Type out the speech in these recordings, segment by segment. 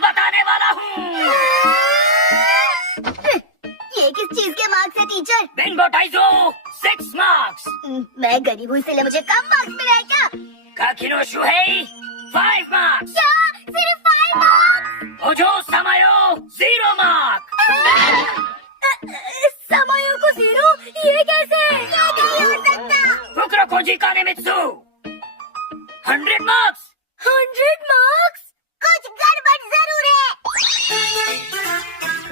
बताने वाला हूँ। ये किस चीज के मार्क्स है टीचर? Bingo टाइजो 6 marks. मैं गरीब हूँ इसलिए मुझे कम मार्क्स मिले हैं क्या? काकिनो शुहेई 5 मार्क्स। क्या? सिर्फ 5 मार्क्स? ओजो समायो 0 मार्क। समायो को 0? ये कैसे? ये नहीं हो सकता। फुकुरोकोजी कानेमित्सु 100 मार्क्स। 100 मार्क्स? कुछ गड़बड़ जरूर है।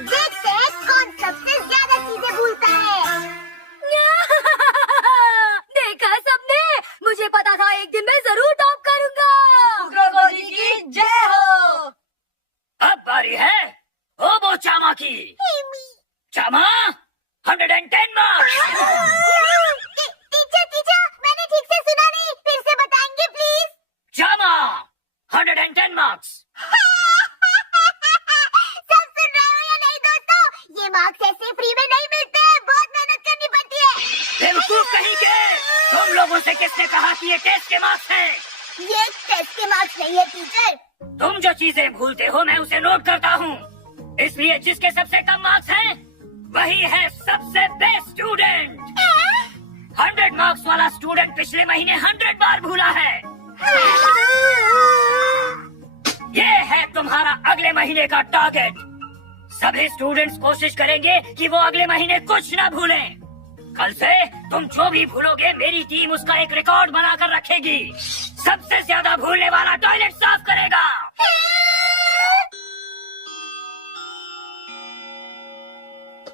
देखते हैं कौन सबसे ज्यादा चीजें भूलता है। देखा सबने, मुझे पता था एक दिन मैं जरूर टॉप करूंगा। फुकुरोकोजी की जय हो। अब बारी है ओबो चामा की। चामा 110 मार्क्स। टीचर मैंने ठीक से सुना नहीं, फिर से बताएंगे प्लीज? चामा 110 मार्क्स। सब सुन रहे हो या नहीं दोस्तों? ये मार्क्स ऐसे फ्री में नहीं मिलते हैं, बहुत मेहनत करनी पड़ती है। बेवकूफ कहीं के, तुम लोगों से किसने कहा कि ये टेस्ट के मार्क्स हैं? ये टेस्ट के मार्क्स नहीं है टीचर। तुम जो चीजें भूलते हो मैं उसे नोट करता हूँ, इसलिए जिसके सबसे कम मार्क्स हैं वही है सबसे बेस्ट स्टूडेंट। 100 मार्क्स वाला स्टूडेंट पिछले महीने 100 बार भूला है। ये है तुम्हारा अगले महीने का टारगेट। सभी स्टूडेंट्स कोशिश करेंगे कि वो अगले महीने कुछ न भूलें। कल से तुम जो भी भूलोगे मेरी टीम उसका एक रिकॉर्ड बनाकर रखेगी। सबसे ज्यादा भूलने वाला टॉयलेट साफ करेगा।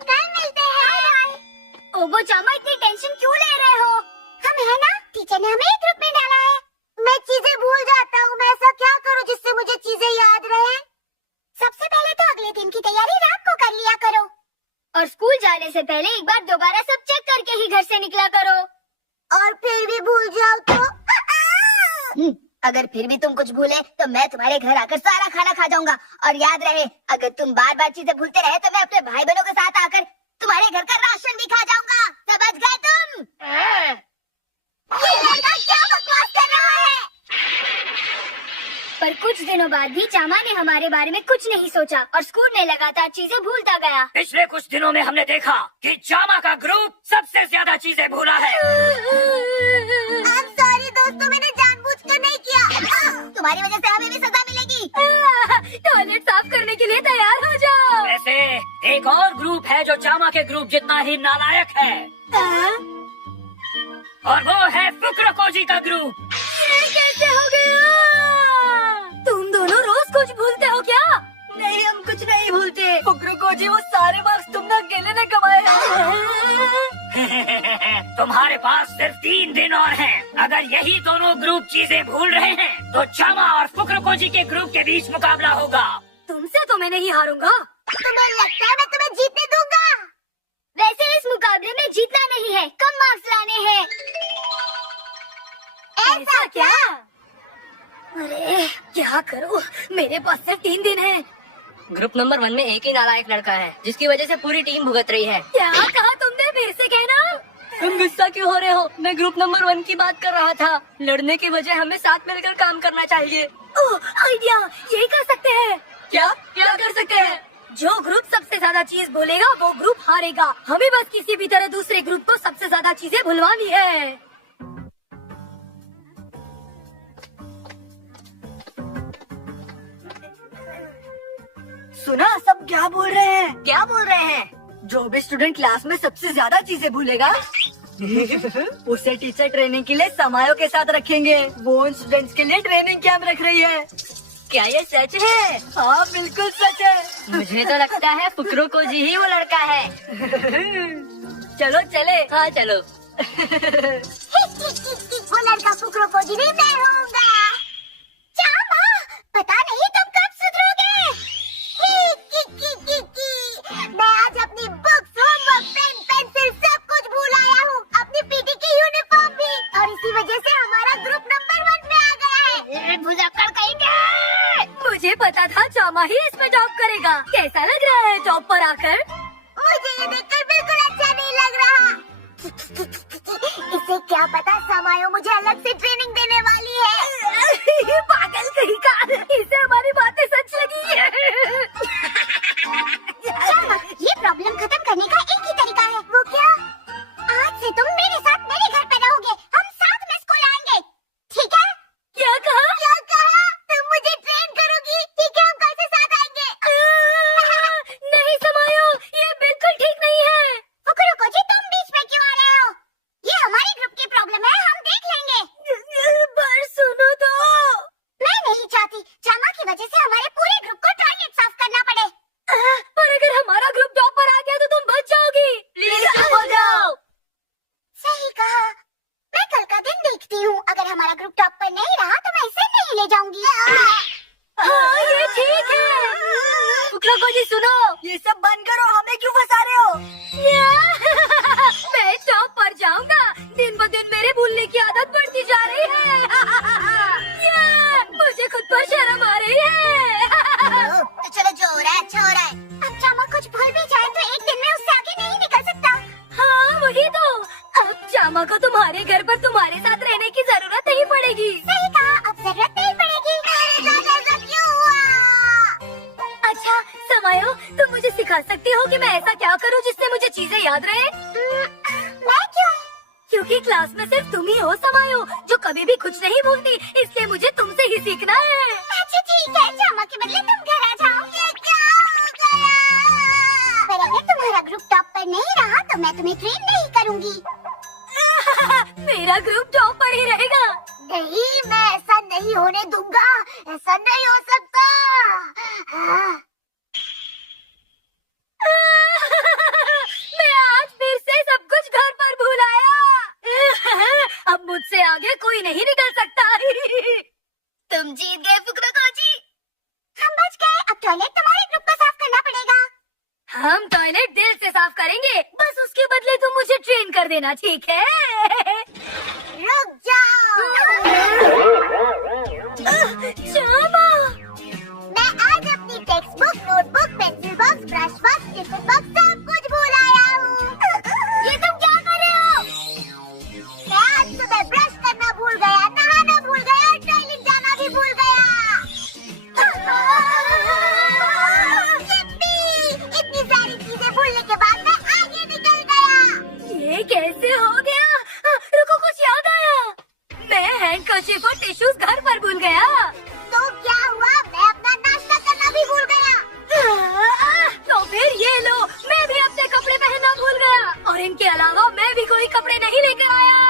कल मिलते हैं। ओबो चामा इतनी टेंशन क्यों ले रहे हो? हम है ना, टीचर ने हमें एक ग्रुप में डाला है। मैं चीजें भूल जाता हूँ, मैं ऐसा क्या करूँ जिससे मुझे चीजें याद रहे? सबसे पहले तो अगले दिन की तैयारी रात को कर लिया करो, और स्कूल जाने से पहले एक बार दोबारा सब चेक करके ही घर से निकला करो। और फिर भी भूल जाओ तो? अगर फिर भी तुम कुछ भूले तो मैं तुम्हारे घर आकर सारा खाना खा जाऊंगा। और याद रहे, अगर तुम बार बार चीजें भूलते रहे तो मैं अपने भाई बहनों के साथ आकर तुम्हारे घर का राशन भी खा जाऊंगा। समझ गए तुम? ये लड़का क्या बकवास कर रहा है? पर कुछ दिनों बाद भी चामा ने हमारे बारे में कुछ नहीं सोचा और स्कूल में लगातार चीजें भूलता गया। पिछले कुछ दिनों में हमने देखा कि चामा का ग्रुप सबसे ज्यादा चीजें भूला है। सॉरी दोस्तों, मैंने जानबूझकर नहीं किया। तुम्हारी वजह से हमें भी सजा मिलेगी। टॉयलेट साफ करने के लिए तैयार हो जाओ। वैसे एक और ग्रुप है जो चामा के ग्रुप जितना ही नालायक है, और वो है फुकुरोकोजी का ग्रुप। ये कैसे हो गया? तुम दोनों रोज कुछ भूलते हो क्या? नहीं, हम कुछ नहीं भूलते। फुकुरोकोजी वो सारे मार्क्स तुमने अकेले ने कमाए हैं। तुम्हारे पास सिर्फ 3 दिन और हैं। अगर यही दोनों ग्रुप चीजें भूल रहे हैं तो चामा और फुकुरोकोजी के ग्रुप के बीच मुकाबला होगा। तुमसे तो मैं नहीं हारूंगा। तुम्हें लगता है मैं तुम्हें जीतने दूंगा? वैसे इस मुकाबले में जीतना नहीं है, कम मार्क्स लाने हैं। ऐसा क्या? अरे क्या करूं, मेरे पास सिर्फ 3 दिन है। ग्रुप नंबर 1 में एक ही नालायक लड़का है जिसकी वजह से पूरी टीम भुगत रही है। क्या कहा तुमने? फिर से कहना। तुम गुस्सा क्यों हो रहे हो? मैं ग्रुप नंबर 1 की बात कर रहा था। लड़ने की वजह हमें साथ मिलकर काम करना चाहिए। ओह, आइडिया, यही कर सकते हैं। क्या क्या कर सकते हैं? जो ग्रुप सबसे ज्यादा चीज बोलेगा वो ग्रुप हारेगा। हमें बस किसी भी तरह दूसरे ग्रुप को सबसे ज्यादा चीजें भुलवानी है। सुना, सब क्या बोल रहे हैं? क्या बोल रहे हैं? जो भी स्टूडेंट क्लास में सबसे ज्यादा चीजें भूलेगा उसे टीचर ट्रेनिंग के लिए समायो के साथ रखेंगे। वो उन स्टूडेंट्स के लिए ट्रेनिंग कैंप रख रही है। क्या ये सच है? हाँ बिल्कुल सच है। मुझे तो लगता है फुकुरोकोजी ही वो लड़का है। चलो चले। हाँ चलो। वो लड़का फुकुरोकोजी नहीं, मैं होऊंगा। चामा, पता नहीं तुम कब सुधरोगे। मैं आज अपनी बुक्स, होमवर्क, पेन, पेंसिल सब कुछ भूल आया हूँ, अपनी पीटी की यूनिफॉर्म भी, और इसी वजह से हमारा ग्रुप नंबर 1 में आ गया है। भुलक्कड़ कहेंगे। मुझे पता था चामा ही इस पे टॉप करेगा। कैसा लग रहा है टॉप पर आकर? मुझे ये देखकर बिल्कुल अच्छा नहीं लग रहा। इसे क्या पता समायो मुझे अलग से ट्रेनिंग देने वाली है। पागल कहीं का, इसे हमारी बातें सच लगी है। पूरे ग्रुप को टॉयलेट साफ करना पड़े। पर अगर हमारा ग्रुप टॉप पर आ गया तो तुम बच जाओगी। प्लीज चुप हो जाओ। सही कहा। मैं कल का दिन देखती हूँ, अगर हमारा ग्रुप टॉप पर नहीं रहा तो मैं इसे नहीं ले जाऊंगी। हाँ ये ठीक है। फुकरा जी सुनो, ये सब बंद करो, हमें क्यों फंसा रहे हो? मैं टॉप पर जाऊंगा। दिन ब दिन मेरे भूलने की आदत बढ़ती जा रही है। मुझे खुद पर शर्म आ रही है। तो चलो जो हो रहा है अच्छा हो रहा है। अब जामा कुछ भूल भी जाए तो एक दिन में उससे आगे नहीं निकल सकता। हाँ वही तो। अब जामा को तुम्हारे घर पर तुम्हारे साथ रहने की जरूरत नहीं पड़ेगी। सही कहा, अब जरूरत नहीं पड़ेगी। मेरे साथ ऐसा क्यों हुआ? अच्छा समायो, तुम मुझे सिखा सकती हो कि मैं ऐसा क्या करूं जिससे मुझे चीजें याद रहे? मैं क्यों? क्योंकि क्लास में सिर्फ तुम ही हो समायो जो कभी भी कुछ नहीं भूलती, इसलिए मुझे तुमसे ही सीखना है। अच्छा ठीक है, जामा के बदले तुम घर आ जाओ। ये क्या हो गया? पर अगर तुम्हारा ग्रुप टॉप पर नहीं रहा तो मैं तुम्हें ट्रेन नहीं करूंगी। मेरा ग्रुप टॉप पर ही रहेगा। नहीं, मैं ऐसा नहीं होने दूंगा। ऐसा नहीं हो सकता। मैं आज फिर से सब कुछ घर पर भूल आया। अब मुझसे आगे कोई नहीं निकल सकता। तुम जीत गए फुकरा जी। हम बच गए। अब टॉयलेट तुम्हारे ग्रुप को साफ करना पड़ेगा। हम टॉयलेट दिल से साफ करेंगे, बस उसके बदले तुम मुझे ट्रेन कर देना, ठीक है? रुक जाओ। जामा, मैं आज अपनी text book, notebook, pencil box, brush box, tiffin box सब कुछ भूल आया हूँ। ये तुम क्या कर रहे हो? मैं आज सुबह ब्रश करना भूल गया, नहाना भूल गया और टॉयलेट जाना भी भूल गया। इतनी सारी चीजें भूलने के बाद मैं आगे निकल गया। ये कैसे हो गया? रुको, कुछ याद आया। मैं हैंडकर्चीफ और टिश्यूज घर पर भूल गया। तो क्या हुआ? मैं अपना नाश्ता करना भी भूल गया। तो फिर ये लो, मैं भी अपने कपड़े पहनना भूल गया और इनके अलावा मैं भी कोई कपड़े नहीं लेकर आया।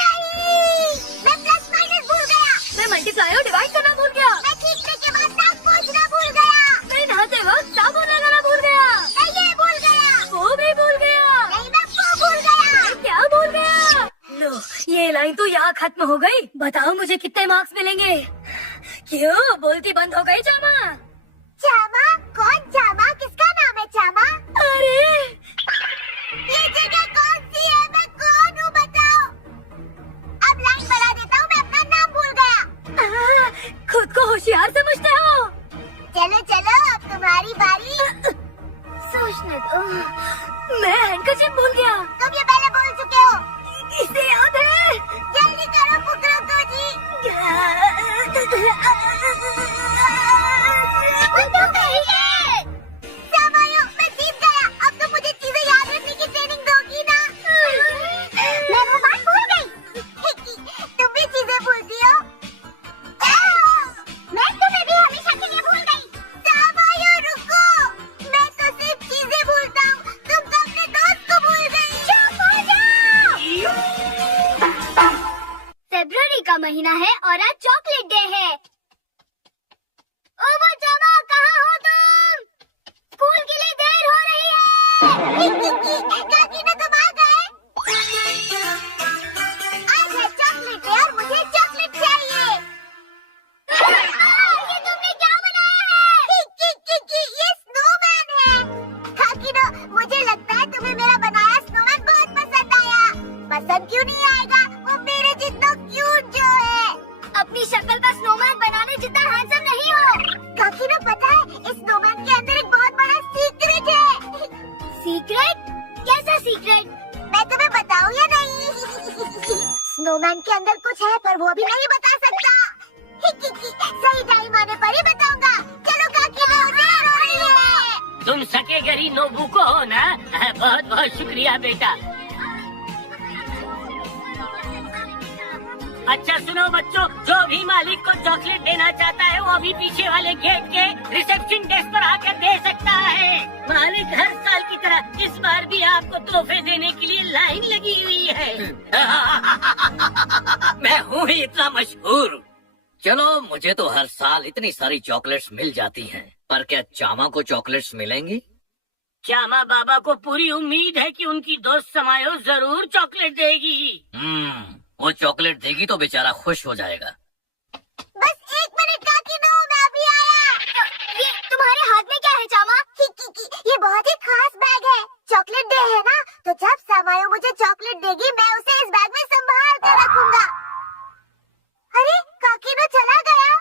नहीं, मैं प्लस माइनस भूल गया। मैं मल्टीप्लाई और डिवाइड करना भूल गया। मैं खींचने के बाद नाक पोंछना भूल गया। मैं नहाते वक्त साबुन लगाना भूल गया। मैं ये भूल गया। वो भी भूल गया। नहीं, मैं वो भूल गया। मैं क्या भूल गया? लो, ये लाइन तो यहाँ खत्म हो गई। बताओ मुझे कितने मार्क्स मिलेंगे? क्यों बोलती बंद हो गई जामा? जामा? कौन जामा? किसका नाम है जामा? अरे ये जगह कौन सी है? मैं कौन हूँ बताओ? अब लाइन बढ़ा देता हूँ, मैं अपना नाम भूल गया। खुद को होशियार समझते हो? चलो चलो, अब तुम्हारी बारी। सोचने दो। मैं हैंडकरचीफ भूल गया। तुम ये पहले बोल चुके हो। इसे याद है? जल्दी करो फुकरा जी। तो कहीं है। समायो, मैं जीत गया। अब तो मुझे चीजें याद रखने की ट्रेनिंग दोगी ना? मैं वो बात भूल गई। तुम भी चीजें भूलती हो। मैं तुम्हें भी हमेशा के लिए भूल गई। समायो रुको, मैं तो सिर्फ चीजें भूलता हूँ, तुम तो अपने दोस्त को भूल गई। चुप हो जाओ। फरवरी का महीना है और आज चॉकलेट डे है। ओ वो जामा, कहाँ हो तुम? स्कूल के लिए देर हो रही है। काकी ने तुम आ गए? आज है चॉकलेट डे और मुझे चॉकलेट चाहिए। ये तुमने क्या बनाया है? ये स्नोमैन है। काकी ने, मुझे लगता है तुम्हें मेरा बनाया स्नोमैन बहुत पसंद आया। पसंद क्यों नहीं आएगा? वो मेरे जितना क्यूट जो है। अपनी शक्ल का स्नोमैन बनाने जितना हैंडसम नहीं हो। काकी ने, पता है इस स्नोमैन के अंदर एक बहुत बड़ा सीक्रेट है। सीक्रेट? कैसा सीक्रेट? मैं तुम्हें बताऊं या नहीं? स्नोमैन के अंदर कुछ है पर वो अभी नहीं बता सकता। सही टाइम आने पर ही बताऊंगा। चलो काकी, मैं उधर हो रही है। तुम सकेगरी नोबुको हो ना? बहुत बहुत शुक्रिया बेटा। अच्छा सुनो बच्चों, जो भी मालिक को चॉकलेट देना चाहता है वो अभी पीछे वाले गेट के रिसेप्शन डेस्क पर आकर दे सकता है। मालिक हर साल की तरह इस बार भी आपको तोहफे देने के लिए लाइन लगी हुई है। मैं हूँ ही इतना मशहूर। चलो, मुझे तो हर साल इतनी सारी चॉकलेट्स मिल जाती हैं, पर क्या चामा को चॉकलेट्स मिलेंगी? चामा बाबा को पूरी उम्मीद है कि उनकी दोस्त समायो जरूर चॉकलेट देगी। वो चॉकलेट देगी तो बेचारा खुश हो जाएगा। बस 1 मिनट काकीनो, मैं अभी आया। ये तुम्हारे हाथ में क्या है चामा? ये बहुत ही खास बैग है। चॉकलेट डे है ना, तो जब समायो मुझे चॉकलेट देगी मैं उसे इस बैग में संभाल कर रखूंगा। अरे काकीनो चला गया।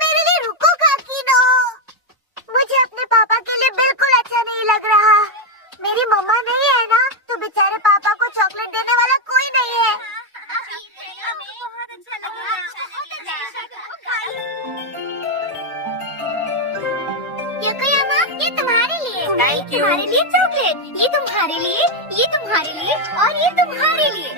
मेरे लिए रुको काकीनो, मुझे अपने पापा के लिए बिल्कुल अच्छा नहीं लग रहा। मेरी मम्मा नहीं है ना, तो बेचारे पापा को चॉकलेट देने वाला कोई नहीं है। योकोयामा, ये तुम्हारे लिए। Thank you. तुम्हारे लिए चॉकलेट, ये तुम्हारे लिए, ये तुम्हारे लिए और ये तुम्हारे लिए।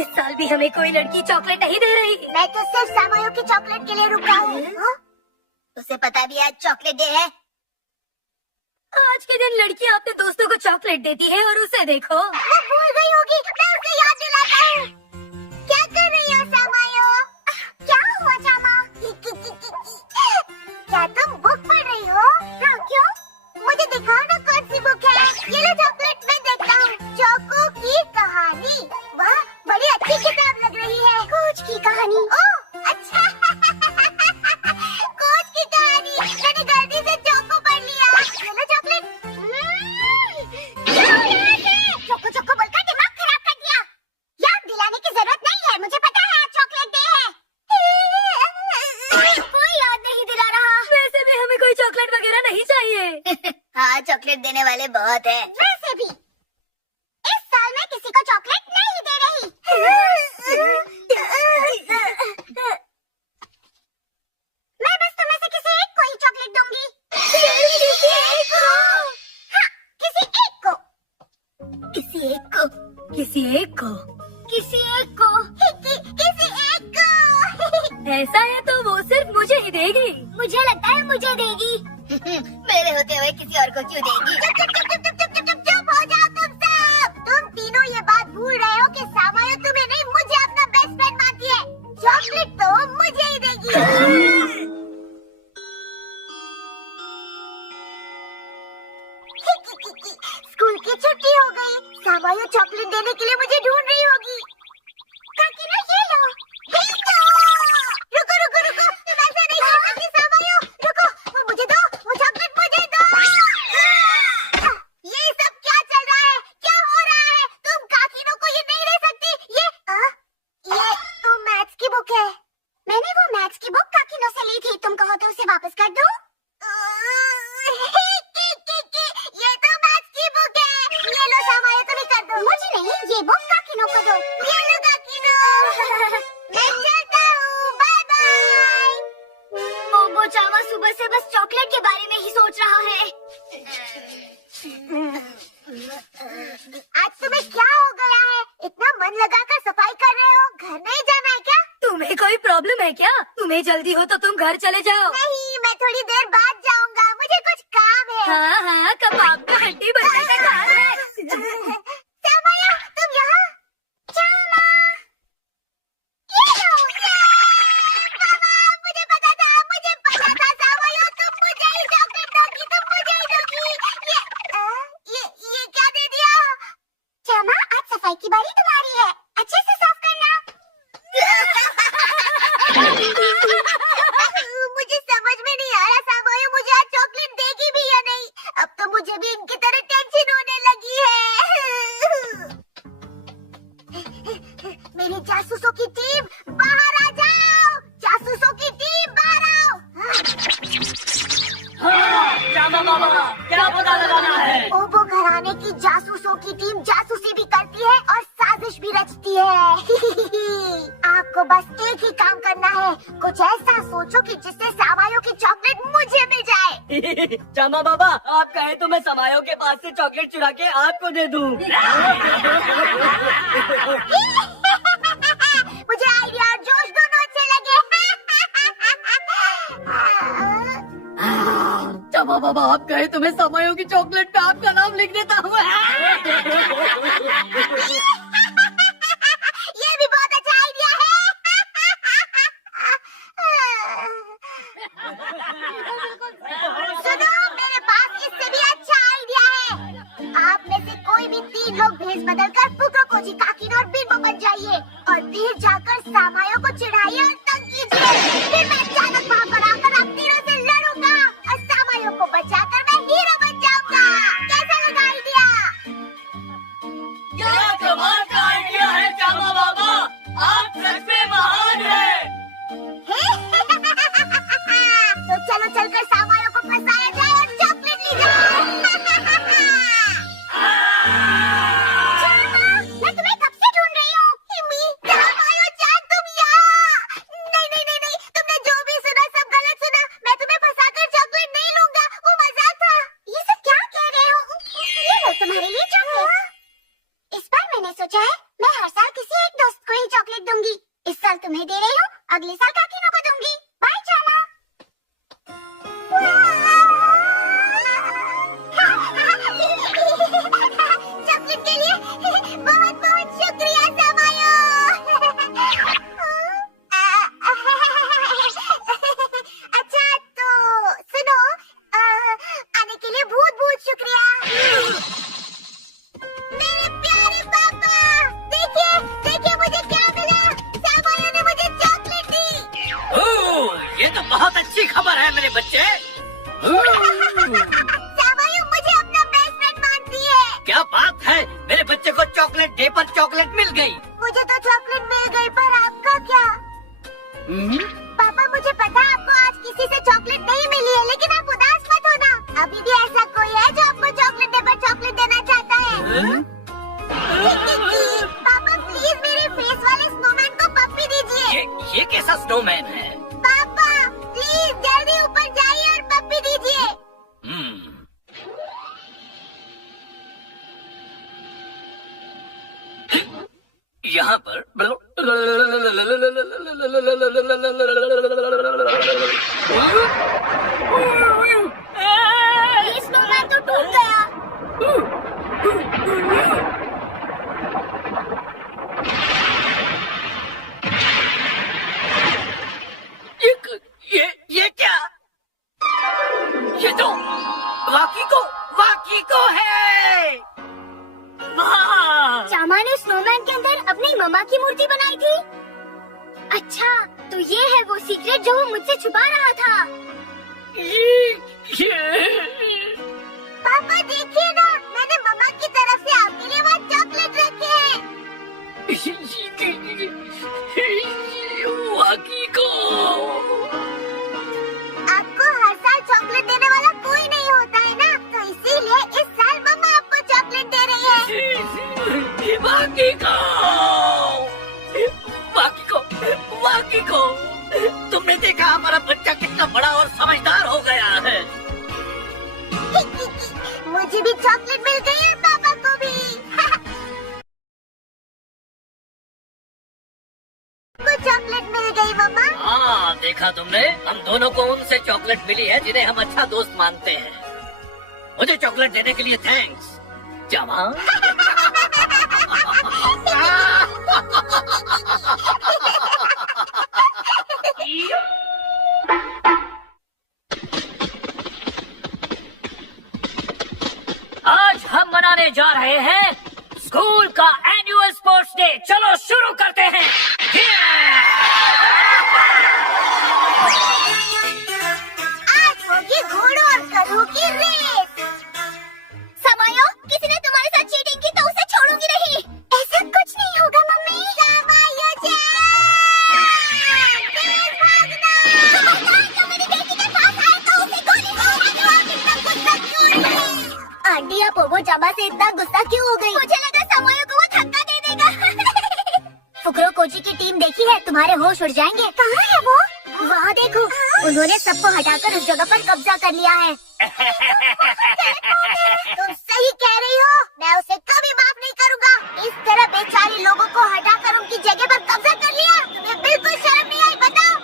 इस साल भी हमें कोई लड़की चॉकलेट नहीं दे रही। मैं तो सिर्फ समायो की चॉकलेट के लिए रुका हूँ। उसे पता भी आज चॉकलेट डे है। आज के दिन लड़कियां अपने दोस्तों को चॉकलेट देती है और उसे देखो। वो भूल गई होगी, मैं उसे याद दिलाता हूँ। क्या कर रही हो समायो? क्या हुआ चामा? क्या तुम बुक पढ़ रही हो? हाँ, क्यों? मुझे दिखाओ ना कौन सी बुक है। ये लो चॉकलेट, मैं देखता हूँ। चोको की कहानी। वाह, बड़ी अच्छी किताब लग रही है। कोच की कहानी। ओह, अच्छा। कोच की कहानी। मैंने गलती से चोको पढ़ लिया। ये लो चॉकलेट। चोको चोको बोलकर दिमाग खराब कर दिया। याद दिलाने की जरूरत नहीं है, मुझे पता है आज चॉकलेट डे है। कोई याद नहीं दिला रहा। वैसे भी हमें कोई चॉकलेट वगैरह नहीं चाहिए। हाँ, चॉकलेट देने वाले बहुत है। वैसे भी इस साल मैं किसी को चॉकलेट नहीं दे रही। मैं बस तुम्हें से किसी एक को ही चॉकलेट दूंगी। किसी एक को? हाँ, किसी एक को। किसी एक को? किसी एक को? किसी एक को? किसी एक को? ऐसा है तो वो सिर्फ मुझे ही देगी। मुझे लगता है मुझे देगी। मेरे होते हुए किसी और को क्यों देगी? चुप हो जाओ तुम सब। तुम तीनों ये बात भूल रहे हो कि समायो तुम्हें नहीं, मुझे अपना बेस्ट फ्रेंड मानती है। चॉकलेट तो मुझे ही देगी। स्कूल की छुट्टी हो गई। समायो चॉकलेट देने के लिए मुझे ढूंढ रही होगी। काकीना, ये लो। रुको रुको रुको, तुम ऐसा नहीं कर सकती समायो। रुको, वो मुझे दो, वो चॉकलेट मुझे दो। ये सब क्या चल रहा है? क्या हो रहा है? तुम काकीनो को ये नहीं दे सकती। ये तो मैथ्स की बुक है। मैंने वो मैथ्स की बुक काकीनो से ली थी। तुम कहो तो उसे वापस कर दूं? ये तो मैथ्स की बुक है। ये लो समायो, तुम ही कर दो। मुझे नहीं, ये बुक काकीनो को दो। ये लो काकीनो। मैं चलता हूँ, बाय बाय। बोबो चामा सुबह से बस चॉकलेट के बारे में ही सोच रहा है। आज तुम्हें क्या हो गया है? इतना मन लगाकर सफाई कर रहे हो। घर नहीं जाना है क्या? तुम्हें कोई प्रॉब्लम है क्या? तुम्हें जल्दी हो तो तुम घर चले जाओ। नहीं, मैं थोड़ी देर बाद जाऊंगा, मुझे कुछ काम है। हाँ हाँ, कबाब का हड्डी बनने का काम है। समायो, तुम यहाँ? चामा, ये लो। मामा, मुझे पता था समायो, तुम मुझे ही चॉकलेट दोगी, तुम मुझे ही दोगी। ये क्या दे दिया? चामा, आज सफाई की बारी तुम्हारी है, अच्छे से साफ करना। मुझे समझ में नहीं आ रहा समायो, मुझे आज चॉकलेट देगी भी या नहीं। अब तो मुझे भी इनकी तरह टेंशन होने लगी है। मेरी जासूसों की टीम बाहर आ जाओ। जासूसों की टीम बाहर आओ। चामा बाबा, क्या पता लगाना है? ओबो घराने की जासूसों की टीम जासूसी भी करती है और साजिश भी रचती है। आपको बस एक ही काम करना है, कुछ ऐसा सोचो कि जिससे समायो की चॉकलेट मुझे मिल जाए। चामा बाबा, आप कहे तो मैं समायो के पास से चॉकलेट चुरा के आपको दे दूं। मुझे आइडिया और जोश दोनों अच्छे लगे। चामा बाबा, आप कहे तो मैं समायो की चॉकलेट पे आपका नाम लिख देता हूँ। चलकर फुकरो कोची काकिन और बिम्बो बन जाइए और फिर जाकर सामायो को चिढ़ाइए और तंग कीजिए। फिर मैं अचानक वहाँ पर आकर आप तीरों से लड़ूंगा और सामायो को बचाकर मैं हीरो बन जाऊंगा। कैसा लगा आइडिया? क्या कमाल का आइडिया है चामा बाबा, आप सच में महान हैं। तो चलो चलकर सामायो को फंसाया जाए और चॉकलेट ली जाए। मैं तुम्हें कब से ढूंढ रही हूँ। हिमी, सामायो जान, तुम यहाँ। नहीं नहीं नहीं नहीं, तुमने जो भी सुना सब गलत सुना। मैं तुम्हें फंसाकर चॉकलेट नहीं लूंगा, वो मजाक था। ये सब क्या कह रहे हो? ये लो तुम्हारे लिए चॉकलेट। इस बार मैंने सोचा है मैं हर साल किसी एक दोस्त को ही चॉकलेट दूंगी। इस साल तुम्हें दे रही हूँ, अगले साल काकिनो को दूंगी। बाय चामा। चॉकलेट के लिए बहुत बहुत शुक्रिया सामायो। अच्छा तो सुनो, आने के लिए बहुत बहुत शुक्रिया। मेरे प्यारे पापा, देखिए देखिए मुझे क्या मिला। सामायो ने मुझे चॉकलेट दी। ओह, ये तो बहुत अच्छी खबर है मेरे बच्चे। सामायो मुझे अपना बेस्ट फ्रेंड मानती है। क्या बात है, मेरे बच्चे को चॉकलेट डे पर चॉकलेट मिल गई। मुझे तो चॉकलेट मिल गई, पर आपका क्या? पापा मुझे पता है आपको आज किसी से चॉकलेट नहीं मिली है, लेकिन आप उदास मत होना। अभी भी ऐसा कोई है जो आपको चॉकलेट डे पर चॉकलेट देना चाहता है। पापा प्लीज मेरे फेस वाले स्नोमैन को पप्पी दीजिए। ये कैसा स्नोमैन है? पापा प्लीज जल्दी ऊपर जाइए और पप्पी दीजिए। यहाँ पर ये स्नोमैन तो टूट गया। ये क्या? ये तो वाकी को है। वाह! चामा ने स्नोमैन के अंदर अपनी मम्मा की मूर्ति बनाई थी। अच्छा, तो ये है वो सीक्रेट जो वो मुझसे छुपा रहा था। पापा देखिए ना, मैंने मम्मा की तरफ से आपके लिए वहाँ चॉकलेट रखे हैं। वाकी को आपको हर साल चॉकलेट देने वाला कोई नहीं होता है ना, तो इसीलिए इस साल मम्मा आपको चॉकलेट दे रही है। वाकी को तुमने देखा हमारा बच्चा कितना बड़ा और समझदार हो गया है। मुझे भी चॉकलेट मिल गई है, पापा को भी। चॉकलेट मिल गई मम्मा। हाँ, देखा तुमने, हम दोनों को उनसे चॉकलेट मिली है जिन्हें हम अच्छा दोस्त मानते हैं। मुझे चॉकलेट देने के लिए थैंक्स चामा। आज हम मनाने जा रहे हैं स्कूल का एनुअल स्पोर्ट्स डे। चलो शुरू करते हैं। आज होगी घोड़ों और गधों की रेस। सामायो, किसी ने तुम्हारे साथ चीटिंग की तो उसे छोड़ूंगी नहीं। ऐसा कुछ नहीं होगा मम्मी। सामायो तेज भागना। जो मेरी बेटी के पास आए तो उसे गोली मार। आंटी आप वो जामा से इतना गुस्सा क्यों हो गई? मुझे लगा सामायो को वो धक्का दे देगा। फुकरो कोची की टीम देखी है, तुम्हारे होश उड़ जाएंगे। कहाँ है वो? वहाँ देखो, उन्होंने सबको हटाकर उस जगह पर कब्जा कर लिया है। तुम सही कह रही हो, मैं उसे कभी माफ नहीं करूँगा। इस तरह बेचारे लोगों को हटाकर उनकी जगह पर कब्जा कर लिया। तुम्हें बिल्कुल शर्म नहीं आई, बताओ?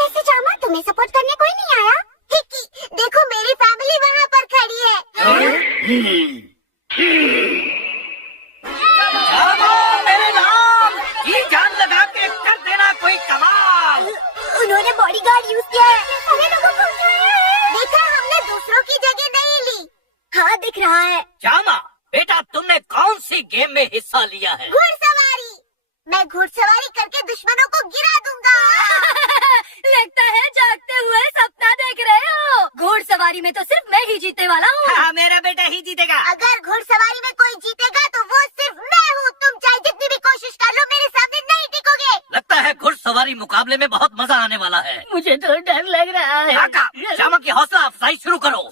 वैसे जामा, तुम्हें सपोर्ट करने कोई नहीं आया? देखो मेरी फैमिली वहाँ पर खड़ी है। मेरे नाम ये जान लगा के कर देना कोई कमाल। उन्होंने बॉडीगार्ड यूज किया है। सारे लोगों को उठाया है। देखा, हमने दूसरों की जगह नहीं ली। हाँ दिख रहा है। जामा बेटा, तुमने कौन सी गेम में हिस्सा में तो सिर्फ मैं ही जीतने वाला हूँ। हाँ, मेरा बेटा ही जीतेगा। अगर घुड़सवारी में कोई जीतेगा तो वो सिर्फ मैं हूँ। तुम चाहे जितनी भी कोशिश कर लो मेरे सामने नहीं टिकोगे। लगता है घुड़सवारी मुकाबले में बहुत मजा आने वाला है। मुझे तो डर लग रहा है। काका, श्यामा की हौसला अफजाई शुरू करो।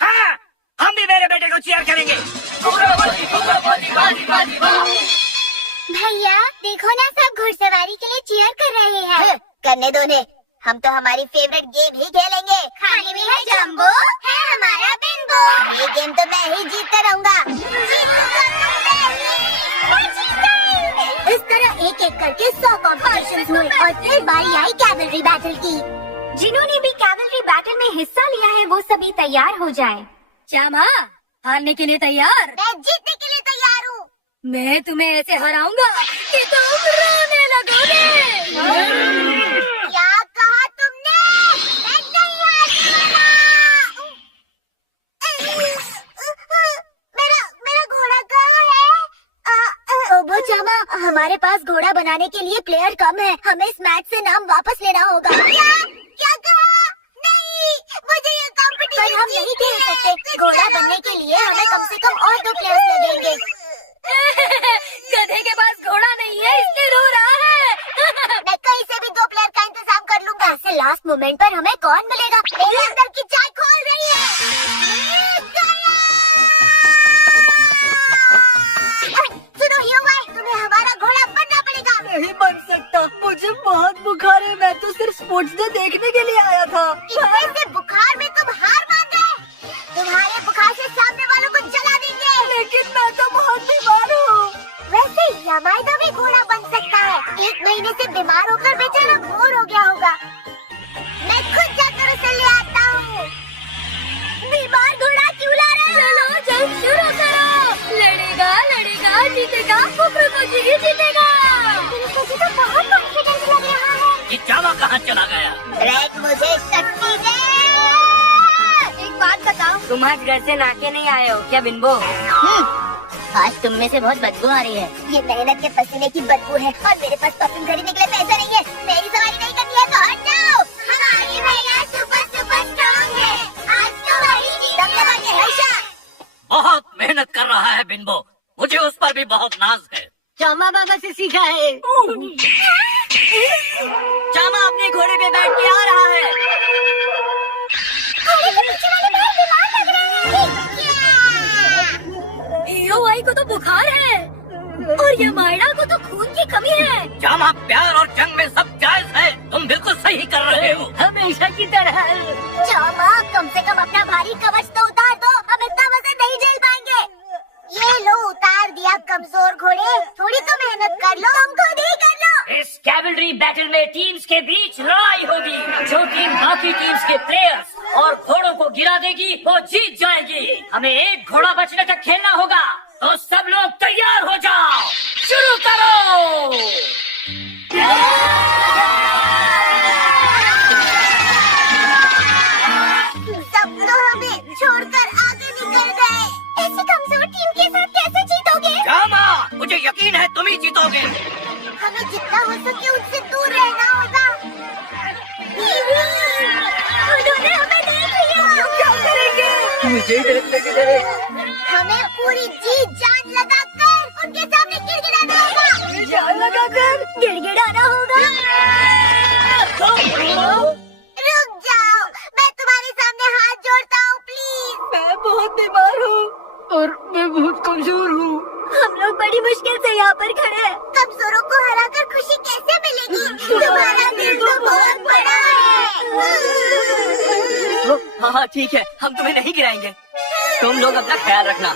हाँ, हम भी मेरे बेटे को चीयर करेंगे। भैया देखो ना, सब घुड़सवारी के लिए चीयर कर रहे हैं। करने दो ने, हम तो हमारी फेवरेट गेम ही खेलेंगे। खाने में है जंबो, है हमारा बिंगो। ये गेम तो मैं ही जीतता रहूँगा। इस तरह एक एक करके 100 कॉम्पिटिशन्स हुए और फिर बारी आई कैवलरी बैटल की। जिन्होंने भी कैवलरी बैटल में हिस्सा लिया है वो सभी तैयार हो जाएं। श्यामा, हारने के लिए तैयार? मैं जीतने के लिए तैयार हूँ। मैं तुम्हें ऐसे हराऊंगा कि तुम रोने लगोगे। क्या कहा तुमने? मैं नहीं हारने वाला। मेरा घोड़ा कहाँ है? ओबो चामा, हमारे पास घोड़ा बनाने के लिए प्लेयर कम है। हमें इस मैच से नाम वापस लेना होगा। क्या कहा? नहीं, मुझे ये कंपटीशन हम नहीं खेल सकते। घोड़ा बनने के लिए हमें कम से कम और 2 प्लेयर्स लगेंगे। गधे के पास घोड़ा नहीं है इसलिए रो रहा है। मैं कहीं से भी 2 प्लेयर का इंतजाम कर लूंगा। ऐसे लास्ट मोमेंट पर हमें कौन मिलेगा? मेरे अंदर की चाय खोल रही है। सुनो युवा, तुम्हें हमारा घोड़ा बनना पड़ेगा। नहीं बन सकता, मुझे बहुत बुखार है। मैं तो सिर्फ स्पोर्ट्स डे देखने के लिए आया था। इतने से बुखार में तुम हार मान गए? तुम्हारे बुखार से सामने वालों को जला देंगे। लेकिन मैं तो बहुत बीमार हूँ। वैसे यमाइदा भी घोड़ा बन सकता है। 1 महीने से बीमार होकर बेचारा बोर हो गया होगा। मैं खुद जाकर उसे ले आता हूँ। बीमार घोड़ा क्यों ला रहे हो? चलो जल्द शुरू करो। लड़ेगा, जीतेगा, कुकरू को ही जीतेगा। मुझे तो बहुत कॉन्फिडेंस लग रहा है। ये जामा कहाँ चला गया? ब्रेक मुझे शक्ति दे। एक बात बताओ, तुम आज घर से नाके नहीं आए हो क्या बिंबो? आज तुम में से बहुत बदबू आ रही है। ये मेहनत के पसीने की बदबू है और मेरे पास परफ्यूम खरीदने के लिए पैसा नहीं है। मेरी सवारी नहीं करनी है तो हट जाओ। हमारी भैया सुपर स्ट्रॉन्ग है। आज तो वही जीतेगा। बहुत मेहनत कर रहा है बिंबो। मुझे उस पर भी बहुत नाज है। चामा बाबा से सीखा है। चामा अपने घोड़े पे बैठ के आ रहा है। घोड़े के पीछे वाले बहुत बीमार लग रहे हैं। हीरो आई को तो बुखार है और यमाइडा को तो खून की कमी है। जामा, प्यार और जंग में सब जायज है। तुम बिल्कुल सही कर रहे हो। हमेशा की तरह। चामा, कम से कम अपना भारी कवच तो उतार दो। हम इतना वजन नहीं झेल पाएंगे। ये लो, उतार दिया कमजोर घोड़े। थोड़ी तो मेहनत कर लो। तुम खुद ही कर लो। इस कैवलरी बैटल में टीम्स के बीच लड़ाई होगी। जो टीम बाकी टीम्स के प्लेयर्स और घोड़ों को गिरा देगी वो जीत जाएगी। हमें एक घोड़ा बचने तक खेलना होगा। तो सब लोग तैयार हो जाओ। शुरू करो। सब तो हमें छोड़कर आगे निकल गए। ऐसी कमजोर टीम के साथ कैसे जीतोगे? जामा, मुझे यकीन है तुम ही जीतोगे। हमें जितना हो सके उनसे दूर रहना होगा। उन्होंने हमें देख लिया। क्या करेंगे? मुझे डर लग रहा है। हमें पूरी जी जान लगाकर उनके सामने गिड़गिड़ाना होगा। जान लगाकर गिड़गिड़ाना होगा। रुक जाओ, मैं तुम्हारे सामने हाथ जोड़ता हूँ, प्लीज। मैं बहुत बीमार हूँ और मैं बहुत कमजोर हूँ। हम लोग बड़ी मुश्किल से यहाँ पर खड़े हैं। कमजोरों को हराकर खुशी कैसे मिलेगी? तुम्हारा दिल तो बहुत बड़ा है। हाँ ठीक है, हम तुम्हें नहीं गिराएंगे। तुम लोग अपना ख्याल रखना।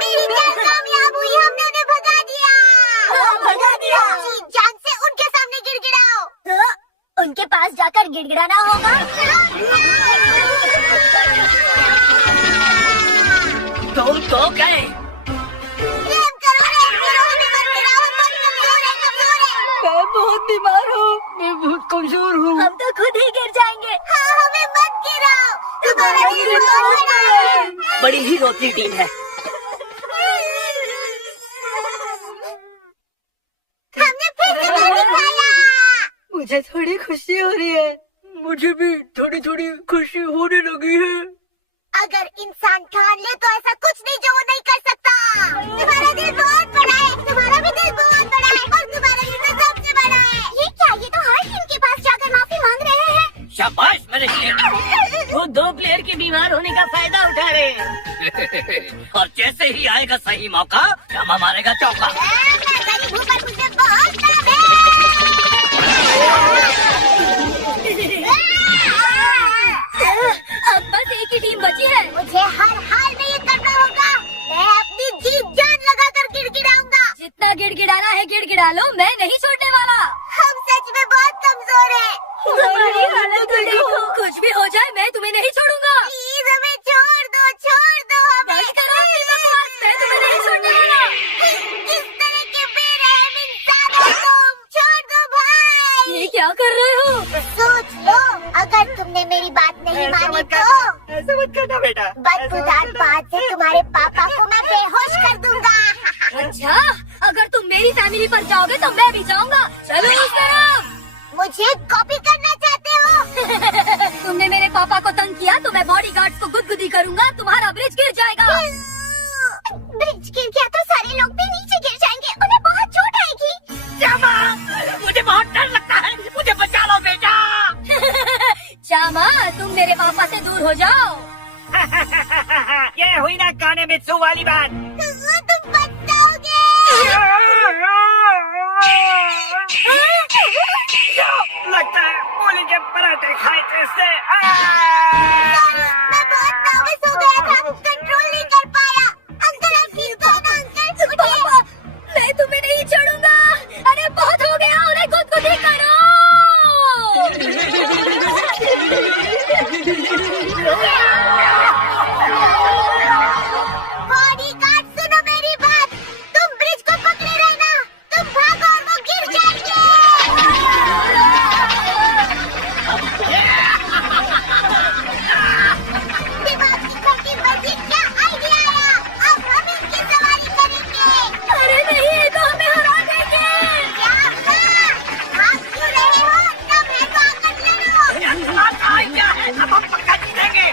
मेरी जान कामयाब हुई, हमने उन्हें भगा दिया। भगा दिया। जी जान से उनके सामने गिड़गिड़ाओ। उनके पास जाकर गिड़गिड़ाना होगा। तुम तो गए। प्रेम करो, हमें मत गिराओ। बहुत कमजोर है, कमजोर है। मैं बहुत बीमार हूँ, मैं बहुत कमजोर हूँ। हम तो खुद ही गिर जाएंगे। हाँ, हमें मत गिराओ। तुम्हारा दिल बहुत बड़ा है। बड़ी ही रोती टीम है। मुझे थोड़ी खुशी हो रही है। मुझे भी थोड़ी थोड़ी खुशी होने लगी है। अगर इंसान ठान ले तो ऐसा कुछ नहीं जो वो नहीं कर सकता। तुम्हारा दिल बहुत बड़ा है, तुम्हारा भी दिल बहुत बड़ा है और तुम्हारा दिल तो सबसे बड़ा है। ये क्या, ये तो हर टीम के पास जाकर माफी मांग रहे हैं। शाबाश मेरे शेर। वो 2 प्लेयर के बीमार होने का फायदा उठा रहे हैं। और जैसे ही आएगा सही मौका, क्षमा मारेगा चौका। मैं गरीब हूँ पर मुझे बहुत दर्द है। अब बस एक ही टीम बची है। मुझे हर हाल में ये करना होगा। मैं अपनी जीत जान लगाकर गिड़गिड़ाऊंगा। जितना गिड़गिड़ाना है गिड़गिड़ा लो, मैं नहीं छोड़ने वाला। हम सच में बहुत कमजोर हैं। हमारी हालत तो देखो। कुछ भी हो जाए मैं तुम्हें नहीं छोड़ूंगा। प्लीज हमें छोड़ दो हमें। बस करो अपनी बकवास, मैं तुम्हें नहीं छोड़ने वाला। किस तरह के बेरहम इंसान हो तुम। छोड़ दो भाई। ये क्या कर रहे हो? सोच लो, अगर तुमने मेरी बात नहीं मानी तो ऐसा मत करना बेटा। बदबूदार बात से तुम्हारे पापा को मैं बेहोश कर दूंगा। अच्छा, अगर तुम मेरी फैमिली पर जाओगे तो मैं भी जाऊंगा। चलो उस तरफ। मुझे कॉपी करना चाहते हो? तुमने मेरे पापा को तंग किया तो मैं बॉडीगार्ड्स को गुदगुदी करूंगा, तुम्हारा ब्रिज गिर जाएगा। ब्रिज गिर गया तो सारे लोग भी नीचे गिर जाएंगे, उन्हें बहुत चोट आएगी। श्यामा, मुझे बहुत डर लगता है, मुझे बचा लो बेटा। श्यामा, तुम मेरे पापा से दूर हो जाओ। ये हुई ना काने में सू वाली बात। तुम बचाओगे। लगता है मूली के पराठे खाए थे इससे। मैं बहुत नर्वस हो गया था, कंट्रोल नहीं कर पाया। अंकल आप ठीक हो ना अंकल? पापा, मैं तुम्हें नहीं छोड़ूंगा। अरे बहुत हो गया, उन्हें गुदगुदी करो। बॉडीगार्ड सुनो मेरी बात, तुम ब्रिज को पकड़े रहना। तुम भागो और वो गिर जाएंगे। दिमाग की खट्टी बजी, क्या आइडिया आया। अब हम इनकी सवारी करेंगे। अरे नहीं, ये तो हमें हरा देंगे। क्या आप क्यों रहे हो? तब है तो आकर लड़ो। क्या है, अब हम पक्का जीतेंगे।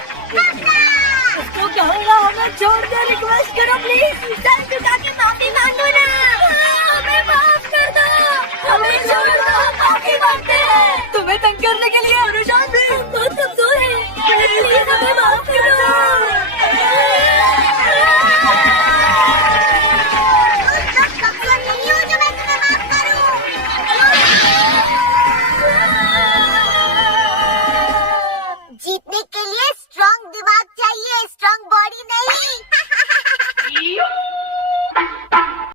तो कहूँगा हमें छोड़ दे, रिक्वेस्ट करो प्लीज। सर झुका के माफी मांगो ना। हमें माफ कर दो, हमें छोड़ दो, हम माफी मांगते हैं। तुम्हें तंग करने के लिए अनुशान भी बहुत कमजोर है। प्लीज हमें माफ करो।